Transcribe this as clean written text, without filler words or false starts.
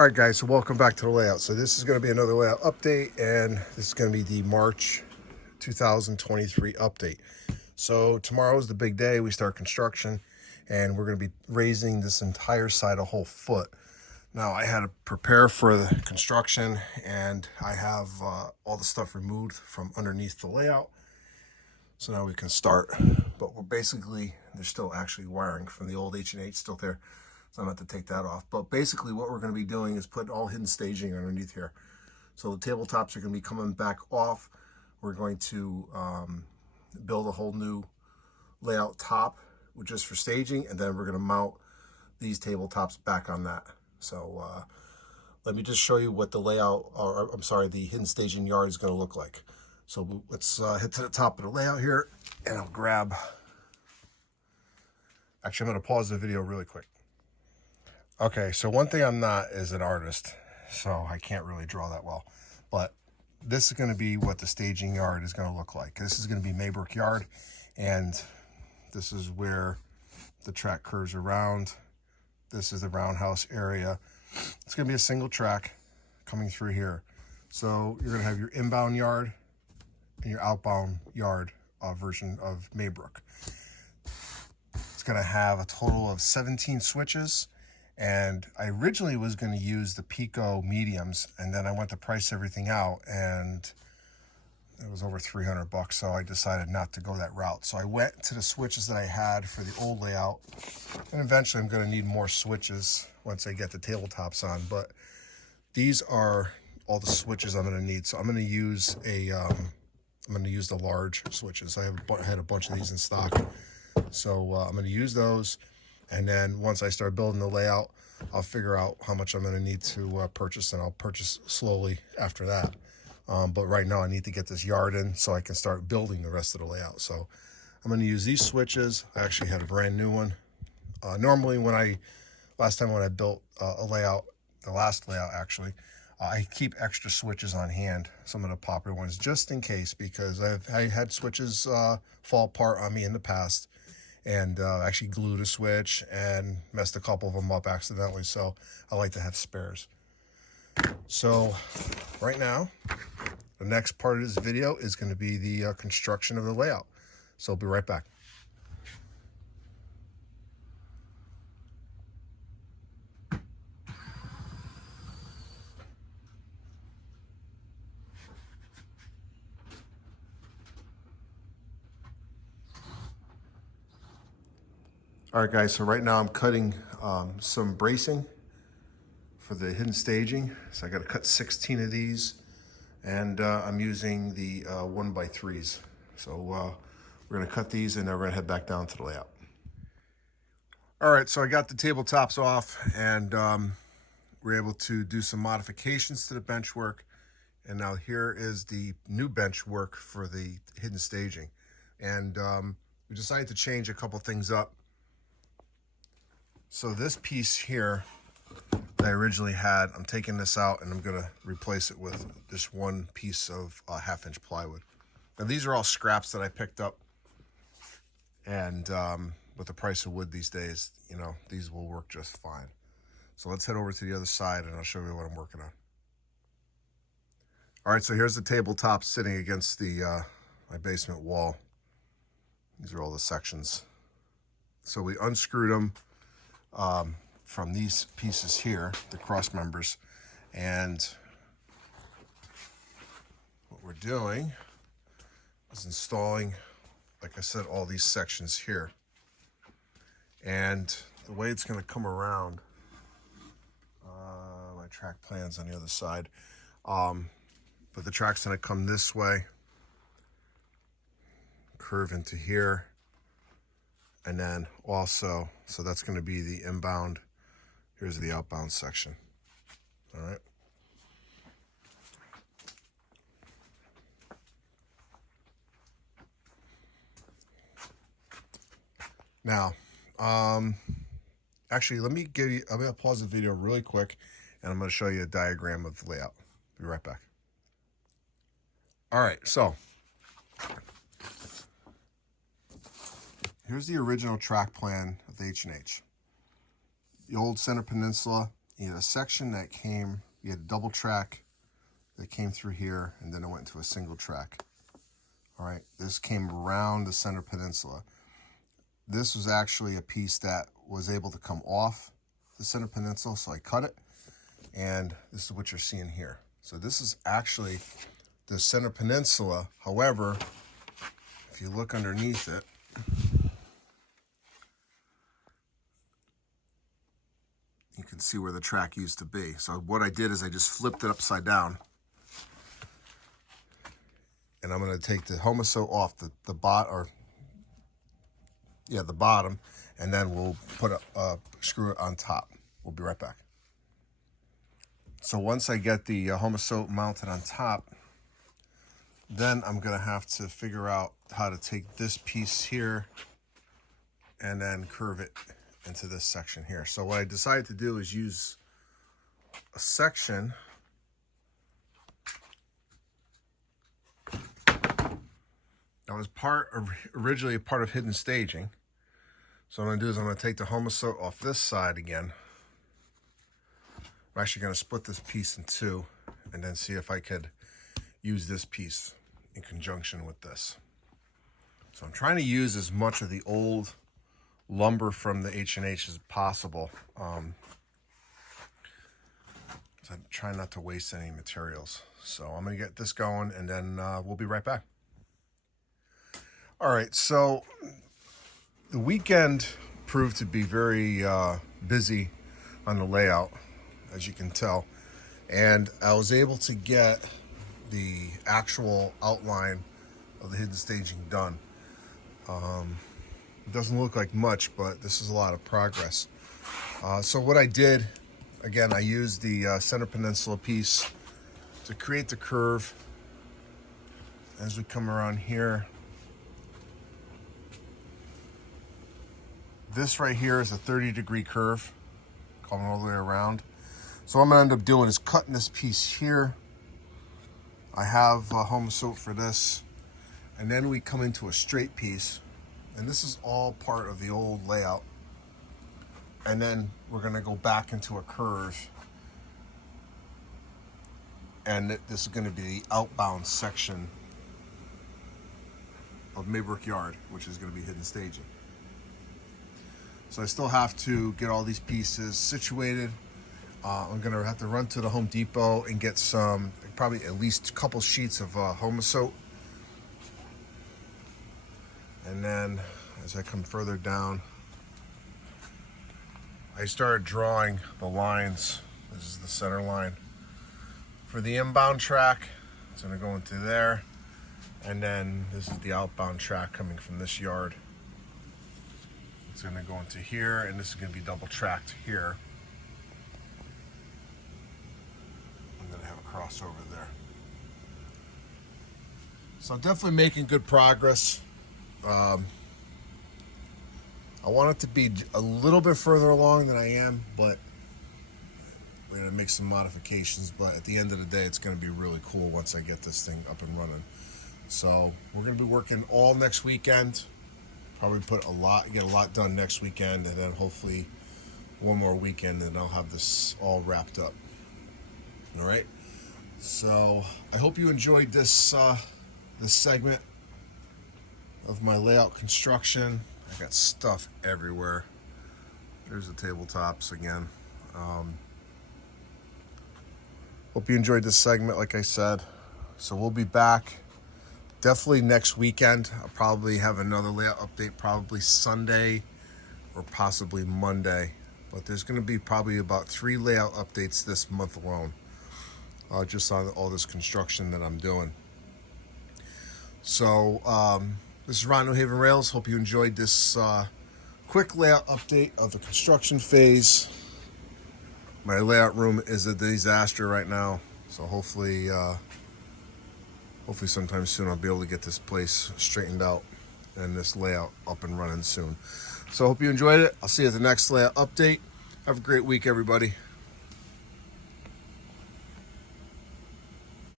All right, guys, so welcome back to the layout. So this is going to be another layout update, and this is going to be the March 2023 update. So tomorrow is the big day. We start construction, and we're going to be raising this entire side a whole foot. Now, I had to prepare for the construction, and I have all the stuff removed from underneath the layout. So now we can start. But we're basically, there's still actually wiring from the old H&H still there. So I'm going to have to take that off. But basically what we're going to be doing is put all hidden staging underneath here. So the tabletops are going to be coming back off. We're going to build a whole new layout top, which is for staging. And then we're going to mount these tabletops back on that. So let me just show you what the layout, or I'm sorry, the hidden staging yard is going to look like. So let's head to the top of the layout here, and I'll grab, actually I'm going to pause the video really quick. Okay, so one thing I'm not is an artist, so I can't really draw that well. But this is going to be what the staging yard is going to look like. This is going to be Maybrook Yard, and this is where the track curves around. This is the roundhouse area. It's going to be a single track coming through here. So you're going to have your inbound yard and your outbound yard version of Maybrook. It's going to have a total of 17 switches. And I originally was going to use the Pico mediums, and then I went to price everything out, and it was over 300 bucks, so I decided not to go that route. So I went to the switches that I had for the old layout, and eventually I'm going to need more switches once I get the tabletops on, but these are all the switches I'm going to need. So I'm going to use the large switches. I had a bunch of these in stock, so I'm going to use those. And then once I start building the layout, I'll figure out how much I'm going to need to purchase, and I'll purchase slowly after that. But right now I need to get this yard in so I can start building the rest of the layout. So I'm going to use these switches. I actually had a brand new one. Normally last time when I built a layout, the last layout actually, I keep extra switches on hand, some of the popular ones, just in case, because I had switches fall apart on me in the past, and actually glued a switch and messed a couple of them up accidentally. So I like to have spares. So right now, the next part of this video is going to be the construction of the layout. So I'll be right back. All right, guys, so right now I'm cutting some bracing for the hidden staging. So I got to cut 16 of these, and I'm using the 1x3s. So we're going to cut these, and then we're going to head back down to the layout. All right, so I got the tabletops off, and we're able to do some modifications to the bench work. And now here is the new bench work for the hidden staging. And we decided to change a couple things up. So this piece here that I originally had, I'm taking this out, and I'm going to replace it with this one piece of 1/2-inch plywood. Now these are all scraps that I picked up, and with the price of wood these days, you know, these will work just fine. So let's head over to the other side, and I'll show you what I'm working on. All right, so here's the tabletop sitting against the my basement wall. These are all the sections. So we unscrewed them from these pieces here, the cross members, and what we're doing is installing, like I said, all these sections here. And the way it's going to come around, my track plan's on the other side, but the track's going to come this way, curve into here, and then also, so that's going to be the inbound. Here's the outbound section. All right. Now, actually, I'm going to pause the video really quick, and I'm going to show you a diagram of the layout. Be right back. All right, so here's the original track plan of the H&H. The old center peninsula, you had a section that came, you had a double track that came through here, and then it went into a single track. All right, this came around the center peninsula. This was actually a piece that was able to come off the center peninsula, so I cut it, and this is what you're seeing here. So this is actually the center peninsula. However, if you look underneath it, you can see where the track used to be. So what I did is I just flipped it upside down, and I'm going to take the homoso off the bottom, the bottom, and then we'll put a screw it on top. We'll be right back. So once I get the homoso mounted on top, then I'm going to have to figure out how to take this piece here and then curve it into this section here. So what I decided to do is use a section that was originally a part of hidden staging. So what I'm going to do is I'm going to take the homoso off this side again. I'm actually going to split this piece in two and then see if I could use this piece in conjunction with this. So I'm trying to use as much of the old lumber from the H&H as possible. So I'm trying not to waste any materials. So I'm going to get this going, and then we'll be right back. All right, so the weekend proved to be very busy on the layout, as you can tell, and I was able to get the actual outline of the hidden staging done. It doesn't look like much, but this is a lot of progress. So what I did, again, I used the center peninsula piece to create the curve. As we come around here, this right here is a 30-degree curve coming all the way around. So what I'm gonna end up doing is cutting this piece here. I have a homoso for this, and then we come into a straight piece, and this is all part of the old layout. And then we're gonna go back into a curve, and this is gonna be the outbound section of Maybrook Yard, which is gonna be hidden staging. So I still have to get all these pieces situated. I'm gonna have to run to the Home Depot and get some, probably at least a couple sheets of homoso. And then as I come further down, I started drawing the lines. This is the center line for the inbound track. It's gonna go into there. And then this is the outbound track coming from this yard. It's gonna go into here, and this is gonna be double tracked here. I'm gonna have a crossover there. So I'm definitely making good progress. I want it to be a little bit further along than I am, but we're gonna make some modifications. But at the end of the day, it's gonna be really cool once I get this thing up and running. So we're gonna be working all next weekend. Probably get a lot done next weekend, and then hopefully one more weekend, and I'll have this all wrapped up. All right. So I hope you enjoyed this this segment of my layout construction. I got stuff everywhere. There's the tabletops again. Hope you enjoyed this segment, like I said. So we'll be back definitely next weekend. I'll probably have another layout update, probably Sunday or possibly Monday. But there's going to be probably about 3 layout updates this month alone, just on all this construction that I'm doing. So this is Ron New Haven Rails. Hope you enjoyed this quick layout update of the construction phase. My layout room is a disaster right now, so hopefully sometime soon I'll be able to get this place straightened out and this layout up and running soon. So I hope you enjoyed it. I'll see you at the next layout update. Have a great week, everybody.